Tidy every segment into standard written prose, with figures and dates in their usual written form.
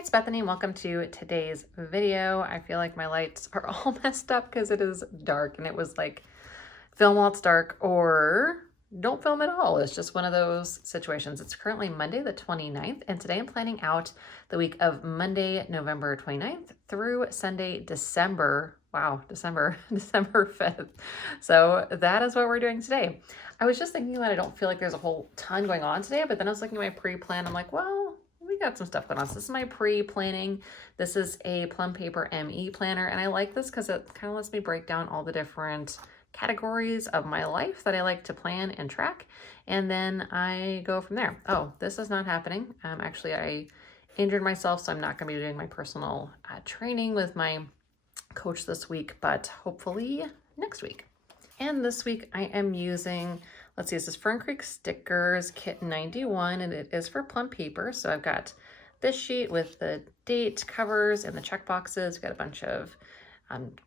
Hi, it's Bethany and welcome to today's video. I feel like my lights are all messed up because it is dark and it was like film while it's dark or don't film at all. It's just one of those situations. It's currently Monday the 29th and today I'm planning out the week of Monday, November 29th through Sunday, December 5th. So that is what we're doing today. I was just thinking that I don't feel like there's a whole ton going on today, but then I was looking at my pre-plan. I'm like, well, we got some stuff going on. So this is my pre-planning. This is a Plum Paper ME planner. And I like this because it kind of lets me break down all the different categories of my life that I like to plan and track. And then I go from there. Oh, this is not happening. Actually, I injured myself, so I'm not going to be doing my personal training with my coach this week, but hopefully next week. And this week I am using, let's see, this is Fern Creek Stickers Kit 91, and it is for Plum Paper. So I've got this sheet with the date covers and the check boxes. We've got a bunch of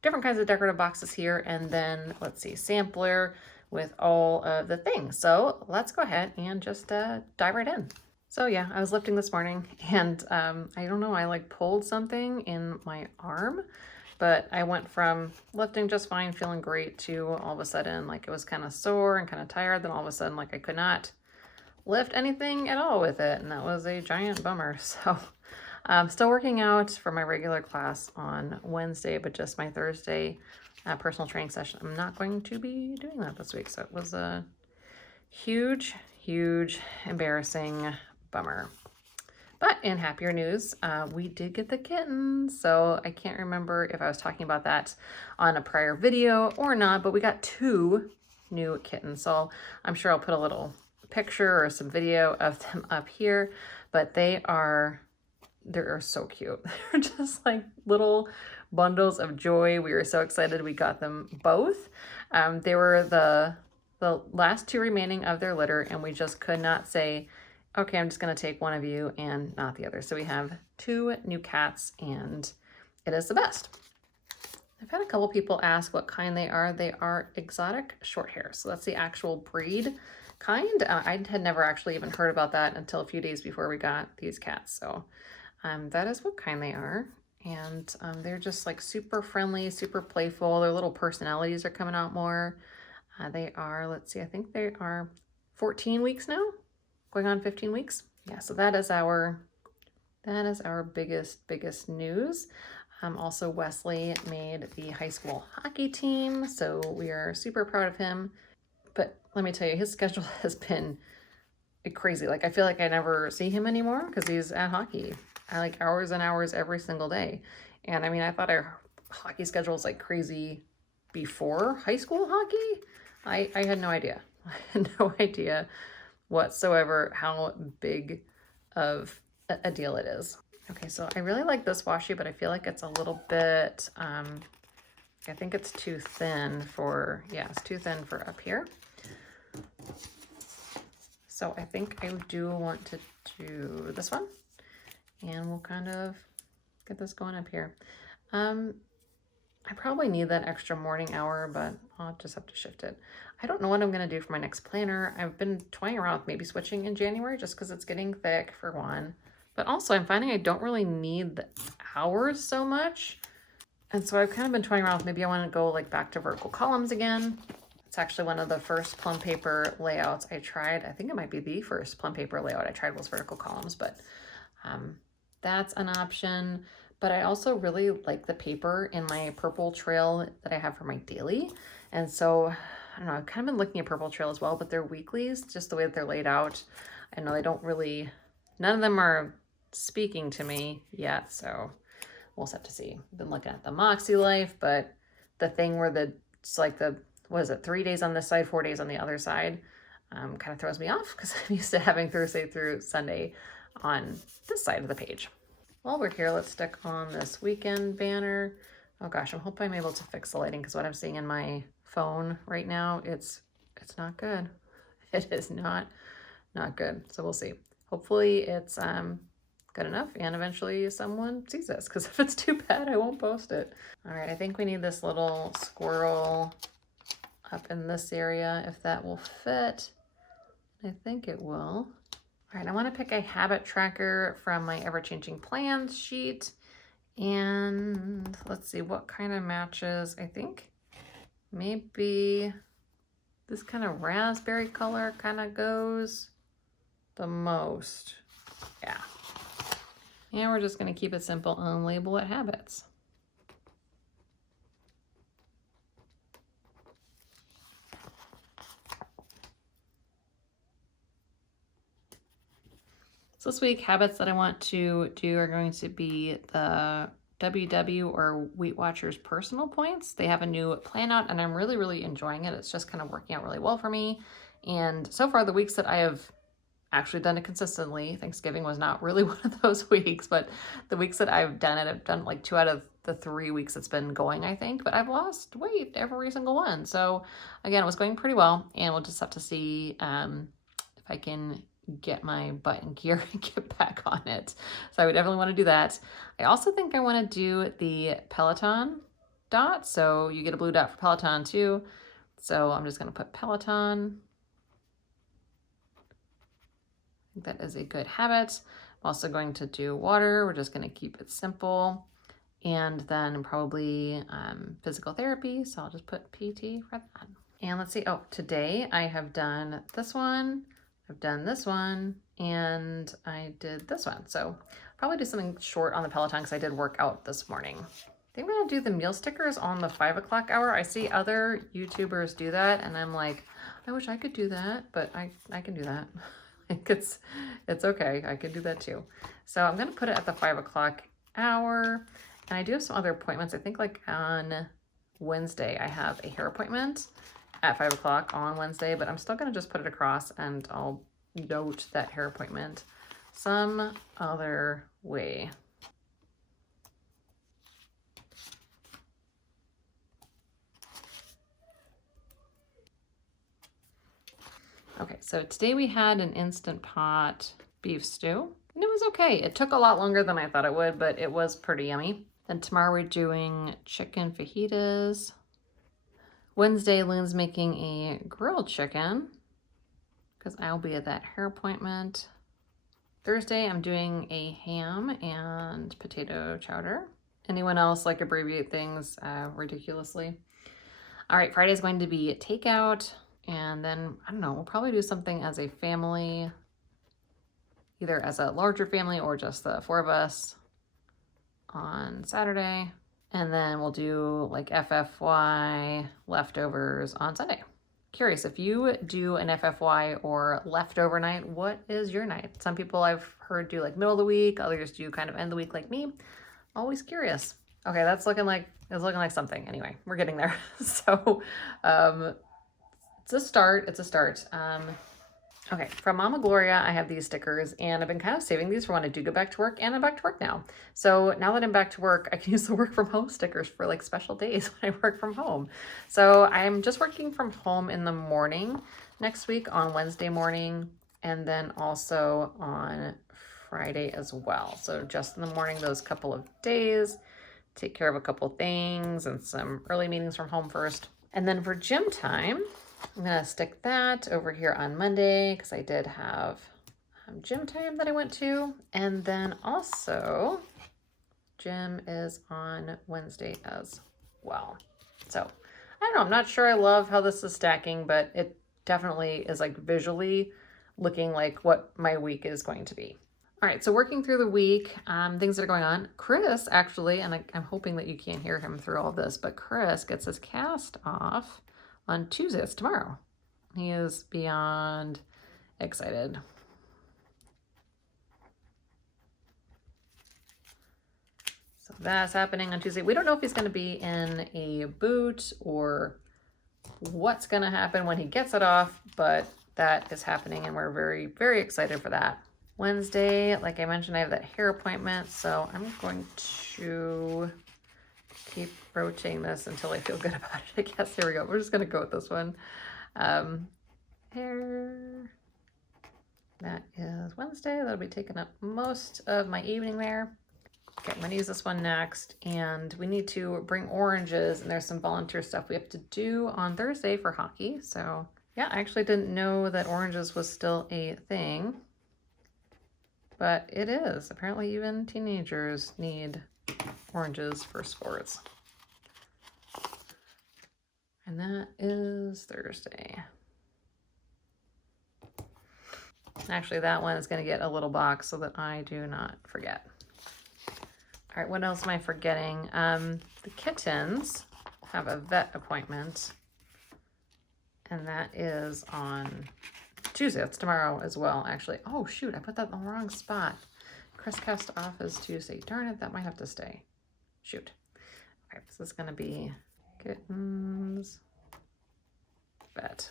different kinds of decorative boxes here. And then let's see, sampler with all of the things. So let's go ahead and just dive right in. So yeah, I was lifting this morning and I don't know, I like pulled something in my arm. But I went from lifting just fine, feeling great, to all of a sudden, like it was kind of sore and kind of tired. Then all of a sudden, like I could not lift anything at all with it. And that was a giant bummer. So I'm still working out for my regular class on Wednesday, but just my Thursday personal training session. I'm not going to be doing that this week. So it was a huge, embarrassing bummer. But in happier news, we did get the kittens. So I can't remember if I was talking about that on a prior video or not, but we got 2 new kittens. So I'm sure I'll put a little picture or some video of them up here, but they're so cute. They're just like little bundles of joy. We were so excited we got them both. They were the last 2 remaining of their litter, and we just could not say, okay, I'm just going to take one of you and not the other. So we have 2 new cats and it is the best. I've had a couple people ask what kind they are. They are exotic short hair. So that's the actual breed kind. I had never actually even heard about that until a few days before we got these cats. So that is what kind they are. And they're just like super friendly, super playful. Their little personalities are coming out more. They are, let's see, I think they are 14 weeks now. Going on 15 weeks. Yeah, so that is our biggest news. Also, Wesley made the high school hockey team, so we are super proud of him. But let me tell you, his schedule has been crazy. Like I feel like I never see him anymore because he's at hockey. I like hours and hours every single day. And I mean, I thought our hockey schedule was like crazy before high school hockey. I had no idea. I had no idea whatsoever how big of a deal it is. Okay, so I really like this washi, but I feel like it's a little bit, I think it's too thin for, yeah, it's too thin for up here. So I think I do want to do this one, and we'll kind of get this going up here. I probably need that extra morning hour, but I'll just have to shift it. I don't know what I'm going to do for my next planner. I've been toying around with maybe switching in January just because it's getting thick for one. But also I'm finding I don't really need the hours so much. And so I've kind of been toying around with maybe I want to go like back to vertical columns again. It's actually one of the first Plum Paper layouts I tried. I think it might be the first Plum Paper layout I tried was vertical columns, but that's an option. But I also really like the paper in my purple trail that I have for my daily. And so, I don't know, I've kind of been looking at purple trail as well, but they're weeklies, just the way that they're laid out. I know they don't really, none of them are speaking to me yet, so we'll just have to see. I've been looking at the Moxie Life, but the thing where it's like what is it, 3 days on this side, 4 days on the other side, kind of throws me off because I'm used to having Thursday through Sunday on this side of the page. While we're here, let's stick on this weekend banner. Oh gosh, I'm hoping I'm able to fix the lighting because what I'm seeing in my phone right now, it's not good. It is not good. So we'll see. Hopefully it's good enough and eventually someone sees this, because if it's too bad, I won't post it. All right, I think we need this little squirrel up in this area, if that will fit. I think it will. All right, I want to pick a habit tracker from my ever-changing plans sheet. And let's see what kind of matches. I think maybe this kind of raspberry color kind of goes the most. Yeah. And we're just going to keep it simple and label it habits. So this week, habits that I want to do are going to be the WW or Weight Watchers personal points. They have a new plan out and I'm really, really enjoying it. It's just kind of working out really well for me. And so far, the weeks that I have actually done it consistently, Thanksgiving was not really one of those weeks, but the weeks that I've done it, I've done like 2 out of the 3 weeks it's been going, I think, but I've lost weight every single one. So again, it was going pretty well, and we'll just have to see if I can get my butt in gear and get back on it. So I would definitely want to do that. I also think I want to do the Peloton dot. So you get a blue dot for Peloton too. So I'm just going to put Peloton. I think that is a good habit. I'm also going to do water. We're just going to keep it simple. And then probably physical therapy. So I'll just put PT for that. And let's see. Oh, today I have done this one. I've done this one, and I did this one. So probably do something short on the Peloton because I did work out this morning. I think I'm gonna do the meal stickers on the 5 o'clock hour. I see other YouTubers do that, and I'm like, I wish I could do that, but I can do that. Like it's okay. I can do that too. So I'm gonna put it at the 5 o'clock hour, and I do have some other appointments. I think like on Wednesday I have a hair appointment at 5 o'clock on Wednesday, but I'm still gonna just put it across and I'll note that hair appointment some other way. Okay, so today we had an Instant Pot beef stew, and it was okay. It took a lot longer than I thought it would, but it was pretty yummy. Then tomorrow we're doing chicken fajitas. Wednesday, Lynn's making a grilled chicken because I'll be at that hair appointment. Thursday, I'm doing a ham and potato chowder. Anyone else like abbreviate things ridiculously? All right, Friday's going to be takeout. And then, I don't know, we'll probably do something as a family, either as a larger family or just the 4 of us on Saturday. And then we'll do like FFY leftovers on Sunday. Curious, if you do an FFY or leftover night, what is your night? Some people I've heard do like middle of the week, others do kind of end of the week like me. Always curious. Okay, it's looking like something. Anyway, we're getting there. So it's a start. Okay, from Mama Gloria, I have these stickers, and I've been kind of saving these for when I do go back to work, and I'm back to work now. So now that I'm back to work, I can use the work from home stickers for like special days when I work from home. So I'm just working from home in the morning next week on Wednesday morning, and then also on Friday as well. So just in the morning, those couple of days, take care of a couple things and some early meetings from home first. And then for gym time, I'm going to stick that over here on Monday because I did have gym time that I went to. And then also gym is on Wednesday as well. So I don't know. I'm not sure I love how this is stacking, but it definitely is like visually looking like what my week is going to be. All right, so working through the week, things that are going on. Chris actually, and I'm hoping that you can't hear him through all this, but Chris gets his cast off on Tuesday. It's tomorrow. He is beyond excited. So that's happening on Tuesday. We don't know if he's going to be in a boot or what's going to happen when he gets it off, but that is happening and we're very, very excited for that. Wednesday, like I mentioned, I have that hair appointment, so I'm going to keep rotating this until I feel good about it. I guess. Here we go. We're just going to go with this one. Hair. That is Wednesday. That'll be taking up most of my evening there. Okay, I'm going to use this one next. And we need to bring oranges, and there's some volunteer stuff we have to do on Thursday for hockey. So yeah, I actually didn't know that oranges was still a thing. but it is. Apparently even teenagers need oranges for sports. And that is Thursday. Actually, that one is going to get a little box so that I do not forget. All right, what else am I forgetting? The kittens have a vet appointment, and that is on Tuesday. That's tomorrow as well, actually. Oh, shoot, I put that in the wrong spot. Chris cast off is Tuesday. Darn it, that might have to stay. Shoot. Okay, this is going to be kittens vet.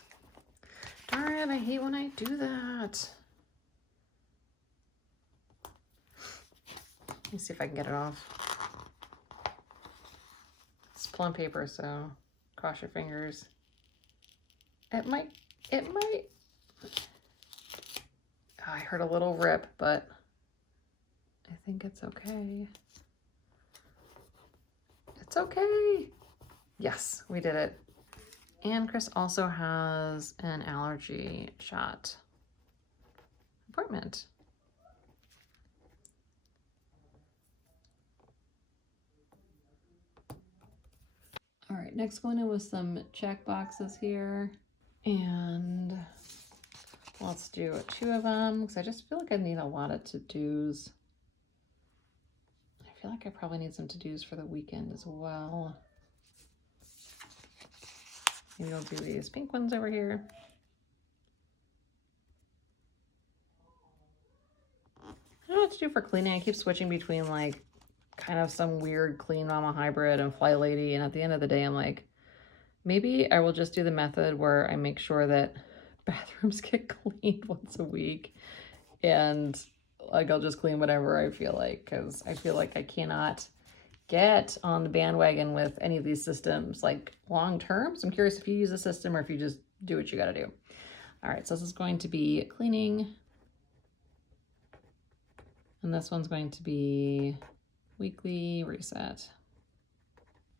Darn it, I hate when I do that. Let me see if I can get it off. It's plum paper, so cross your fingers. It might. Oh, I heard a little rip, but I think it's okay. It's okay. Yes, we did it. And Chris also has an allergy shot appointment. All right, next going in with some check boxes here. And let's do 2 of them because I just feel like I need a lot of to-dos. I feel like I probably need some to-dos for the weekend as well. Maybe we'll do these pink ones over here. I don't know what to do for cleaning. I keep switching between like kind of some weird clean mama hybrid and fly lady, and at the end of the day I'm like, maybe I will just do the method where I make sure that bathrooms get cleaned once a week, and like I'll just clean whatever I feel like, because I feel like I cannot get on the bandwagon with any of these systems like long term. So I'm curious if you use a system or if you just do what you got to do. All right, so this is going to be cleaning, and this one's going to be weekly reset.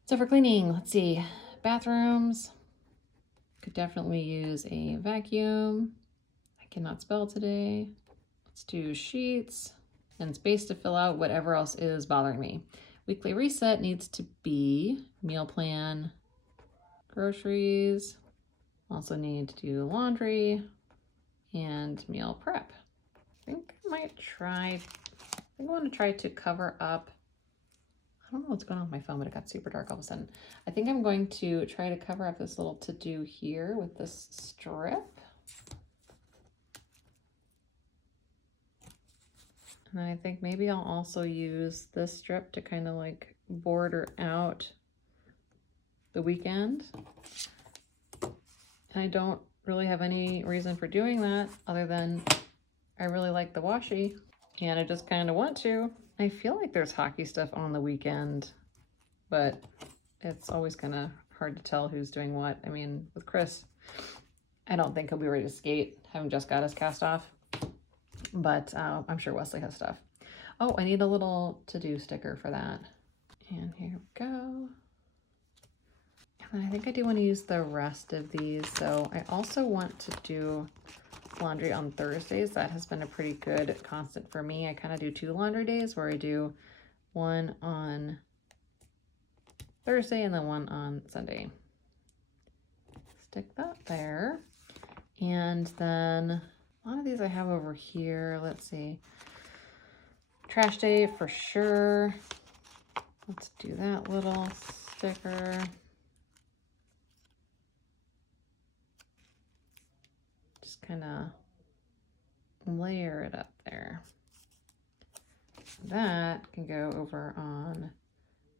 So for cleaning, let's see, bathrooms. Could definitely use a vacuum. I cannot spell today. Let's do sheets and space to fill out whatever else is bothering me. Weekly reset needs to be meal plan, groceries. Also need to do laundry and meal prep. I think I want to try to cover up. I don't know what's going on with my phone, but it got super dark all of a sudden. I think I'm going to try to cover up this little to-do here with this strip. And I think maybe I'll also use this strip to kind of like border out the weekend. And I don't really have any reason for doing that other than I really like the washi and I just kind of want to. I feel like there's hockey stuff on the weekend, but it's always kind of hard to tell who's doing what. I mean, with Chris, I don't think he'll be ready to skate, having just got his cast off, but I'm sure Wesley has stuff. Oh, I need a little to-do sticker for that. And here we go. And I think I do want to use the rest of these. So I also want to do laundry on Thursdays. That has been a pretty good constant for me. I kind of do 2 laundry days where I do one on Thursday and then one on Sunday. Stick that there. And then a lot of these I have over here. Let's see. Trash day for sure. Let's do that little sticker. Just kind of layer it up there. That can go over on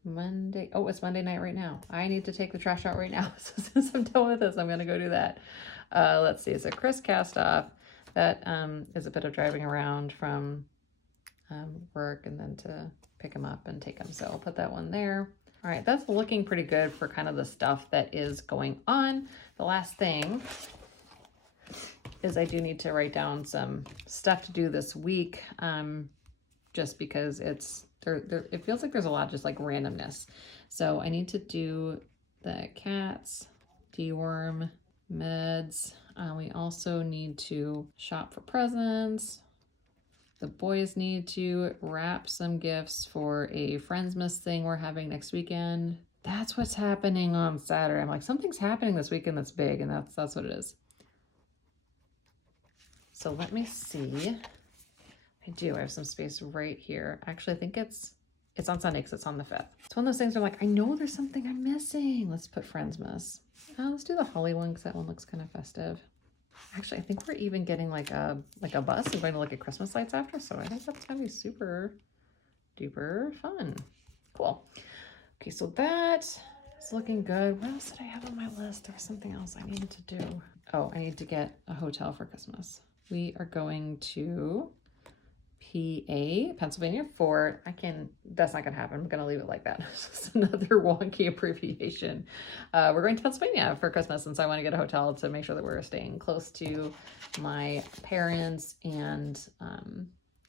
Monday. Oh, it's Monday night right now. I need to take the trash out right now. So since I'm done with this, I'm going to go do that. Let's see. So Chris cast off. That is a bit of driving around from work and then to pick him up and take him. So I'll put that one there. All right, that's looking pretty good for kind of the stuff that is going on. The last thing is I do need to write down some stuff to do this week, just because it feels like there's a lot of just like randomness. So I need to do the cats, deworm, meds. We also need to shop for presents. The boys need to wrap some gifts for a Friendsmas thing we're having next weekend. That's what's happening on Saturday. I'm like, something's happening this weekend that's big, and that's what it is. So let me see. I have some space right here. Actually, I think it's on Sunday because it's on the 5th. It's one of those things where I'm like, I know there's something I'm missing. Let's put Friendsmas. Let's do the Holly one because that one looks kind of festive. Actually, I think we're even getting like a bus and going to look at Christmas lights after. So I think that's gonna be super duper fun. Cool. Okay, so that is looking good. What else did I have on my list? There was something else I needed to do. Oh, I need to get a hotel for Christmas. We are going to PA, Pennsylvania that's not gonna happen. I'm gonna leave it like that. It's just another wonky abbreviation. We're going to Pennsylvania for Christmas, and so I want to get a hotel to make sure that we're staying close to my parents and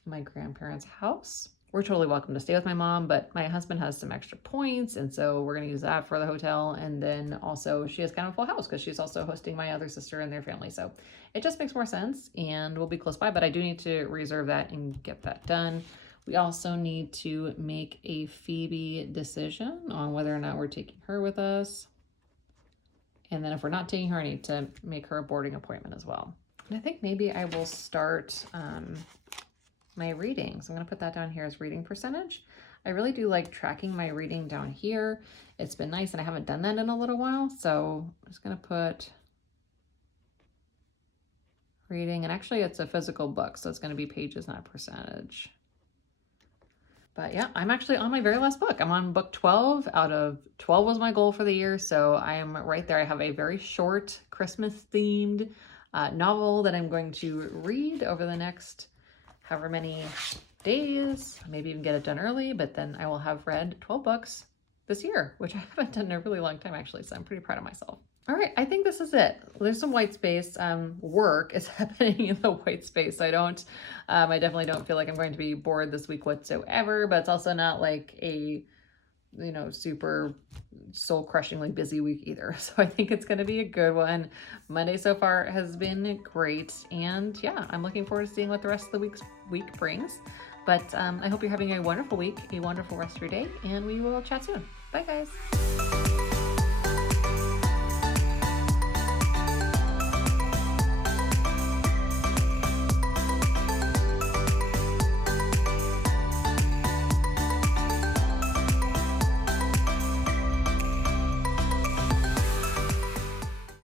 my grandparents' house. We're totally welcome to stay with my mom, but my husband has some extra points, and so we're going to use that for the hotel. And then also she has kind of a full house because she's also hosting my other sister and their family. So it just makes more sense, and we'll be close by, but I do need to reserve that and get that done. We also need to make a Phoebe decision on whether or not we're taking her with us. And then if we're not taking her, I need to make her a boarding appointment as well. And I think maybe I will start my reading. So I'm going to put that down here as reading percentage. I really do like tracking my reading down here. It's been nice, and I haven't done that in a little while. So I'm just going to put reading, and actually it's a physical book, so it's going to be pages, not percentage. But yeah, I'm actually on my very last book. I'm on book 12 out of 12 was my goal for the year. So I am right there. I have a very short Christmas themed novel that I'm going to read over the next however many days, maybe even get it done early, but then I will have read 12 books this year, which I haven't done in a really long time actually, so I'm pretty proud of myself. All right, I think this is it. There's some white space. Work is happening in the white space. So I definitely don't feel like I'm going to be bored this week whatsoever, but it's also not like a, super soul crushingly busy week either. So I think it's going to be a good one. Monday so far has been great. And yeah, I'm looking forward to seeing what the rest of the week brings. But I hope you're having a wonderful week, a wonderful rest of your day, and we will chat soon. Bye guys.